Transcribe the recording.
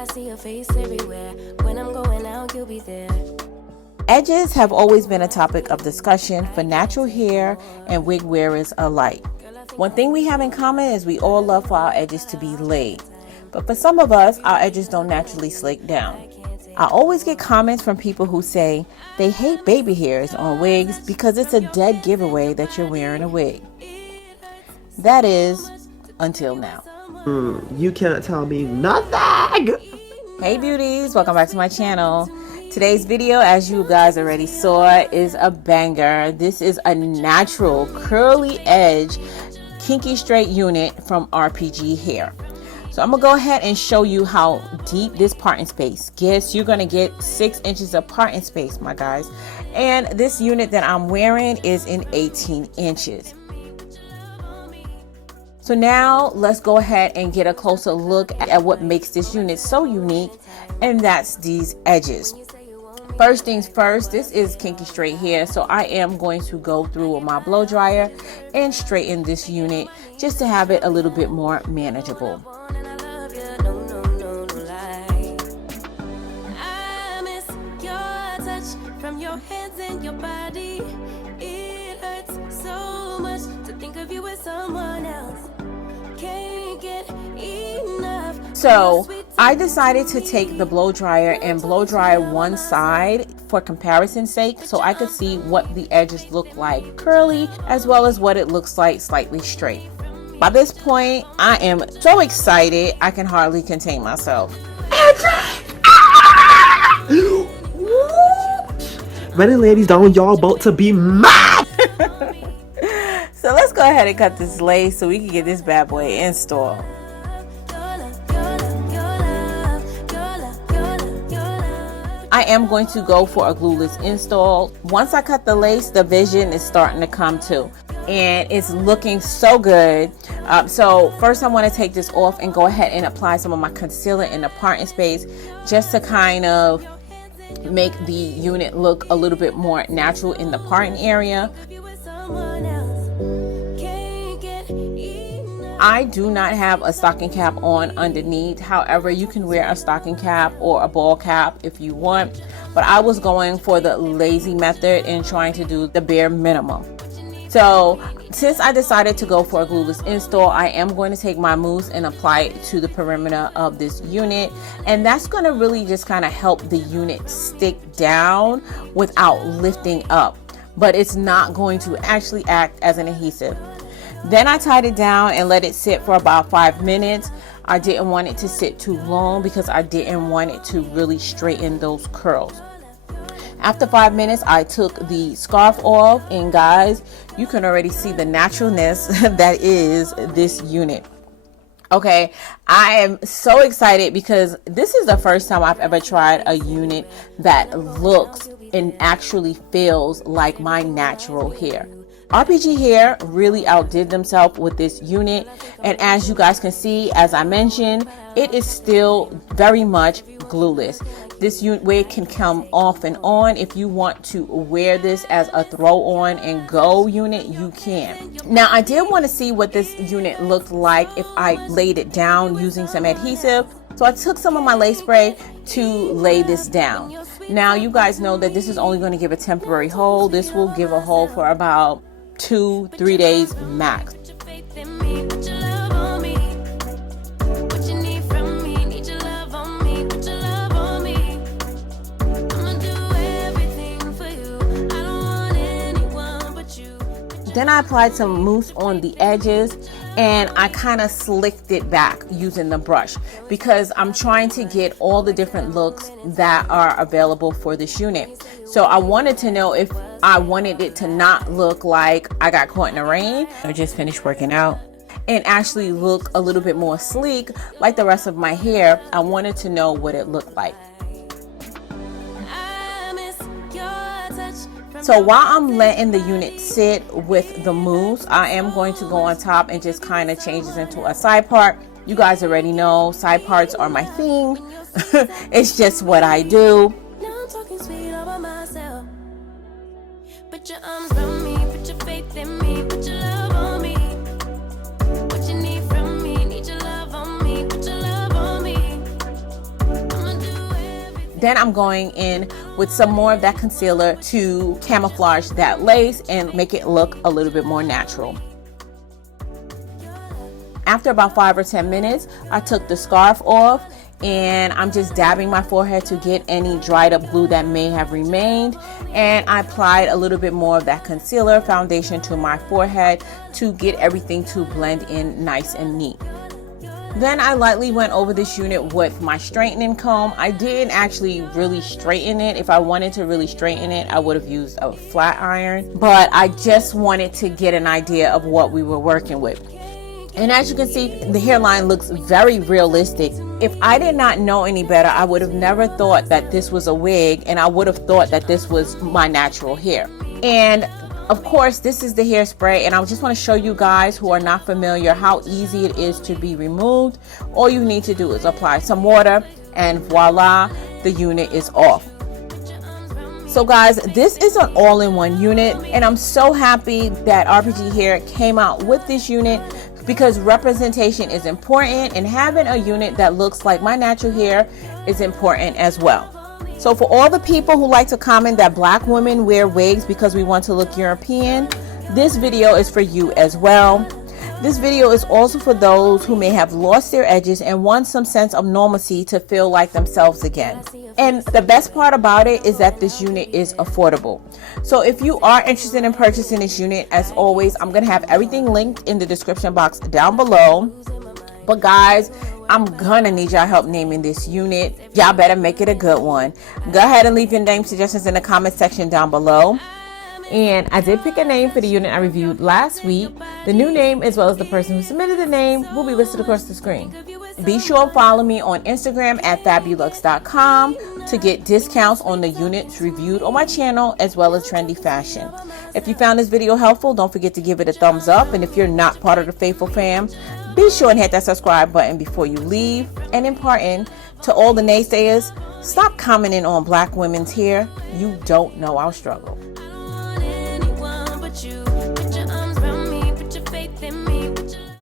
I see your face everywhere. When I'm going out, you'll be there. Edges have always been a topic of discussion for natural hair and wig wearers alike. One thing we have in common is we all love for our edges to be laid. But for some of us, our edges don't naturally slick down. I always get comments from people who say they hate baby hairs on wigs because it's a dead giveaway that you're wearing a wig. That is, until now. You can't tell me nothing! Hey beauties, welcome back to my channel. Today's video, as you guys already saw, is a banger. This is a natural curly edge kinky straight unit from RPG Hair. So I'm gonna go ahead and show you how deep this parting space gets. You're gonna get 6 inches of parting space, my guys. And this unit that I'm wearing is in 18 inches. So now let's go ahead and get a closer look at what makes this unit so unique, and that's these edges. First things first, this is kinky straight hair, so I am going to go through with my blow dryer and straighten this unit just to have it a little bit more manageable. From your hands and your body, it hurts so much to think of you as someone else. Can't get enough. So I decided to take the blow dryer and blow dry one side for comparison's sake, so I could see what the edges look like curly as well as what it looks like slightly straight. By this point, I am so excited I can hardly contain myself. Ready, ladies, down, y'all about to be mad. So let's go ahead and cut this lace so we can get this bad boy installed. I am going to go for a glueless install. Once I cut the lace, the vision is starting to come too, and it's looking so good. So first I want to take this off and go ahead and apply some of my concealer in the parting space just to kind of make the unit look a little bit more natural in the parting area. I do not have a stocking cap on underneath. However, you can wear a stocking cap or a ball cap if you want, but I was going for the lazy method and trying to do the bare minimum. So since I decided to go for a glueless install, I am going to take my mousse and apply it to the perimeter of this unit, and that's going to really just kind of help the unit stick down without lifting up, but it's not going to actually act as an adhesive. Then I tied it down and let it sit for about 5 minutes. I didn't want it to sit too long because I didn't want it to really straighten those curls. After 5 minutes, I took the scarf off, and guys, you can already see the naturalness that is this unit. Okay, I am so excited because this is the first time I've ever tried a unit that looks and actually feels like my natural hair. RPG Hair really outdid themselves with this unit, and as you guys can see, as I mentioned, it is still very much glueless. This wig can come off and on. If you want to wear this as a throw on and go unit, you can. Now I did want to see what this unit looked like if I laid it down using some adhesive, so I took some of my lace spray to lay this down. Now you guys know that this is only going to give a temporary hold. This will give a hold for about 2-3 days max. Then I applied some mousse on the edges, and I kind of slicked it back using the brush because I'm trying to get all the different looks that are available for this unit. So I wanted to know if I wanted it to not look like I got caught in the rain or just finished working out, and actually look a little bit more sleek like the rest of my hair. I wanted to know what it looked like. So while I'm letting the unit sit with the mousse, I am going to go on top and just kind of change this into a side part. You guys already know side parts are my thing. It's just what I do. Now I'm talking sweet all by myself. Put your arms around me, put your faith in me, put your love on me. What you need from me, need your love on me, put your love on me. Then I'm going in with some more of that concealer to camouflage that lace and make it look a little bit more natural. After about 5 or 10 minutes, I took the scarf off and I'm just dabbing my forehead to get any dried up glue that may have remained. And I applied a little bit more of that concealer foundation to my forehead to get everything to blend in nice and neat. Then I lightly went over this unit with my straightening comb. I didn't actually really straighten it. If I wanted to really straighten it, I would have used a flat iron, but I just wanted to get an idea of what we were working with. And as you can see, the hairline looks very realistic. If I did not know any better, I would have never thought that this was a wig, and I would have thought that this was my natural hair. And of course, this is the hairspray, and I just want to show you guys who are not familiar how easy it is to be removed. All you need to do is apply some water, and voila, the unit is off. So guys, this is an all-in-one unit, and I'm so happy that RPG Hair came out with this unit, because representation is important, and having a unit that looks like my natural hair is important as well. So for all the people who like to comment that black women wear wigs because we want to look European, this video is for you as well. This video is also for those who may have lost their edges and want some sense of normalcy to feel like themselves again. And the best part about it is that this unit is affordable. So if you are interested in purchasing this unit, as always, I'm going to have everything linked in the description box down below. But guys, I'm gonna need y'all help naming this unit. Y'all better make it a good one. Go ahead and leave your name suggestions in the comment section down below. And I did pick a name for the unit I reviewed last week. The new name, as well as the person who submitted the name, will be listed across the screen. Be sure to follow me on Instagram at fabulux.com to get discounts on the units reviewed on my channel, as well as trendy fashion. If you found this video helpful, don't forget to give it a thumbs up. And if you're not part of the faithful fam, be sure and hit that subscribe button before you leave. And important to all the naysayers, stop commenting on black women's hair. You don't know our struggle. Put your arms around me, put your faith in me.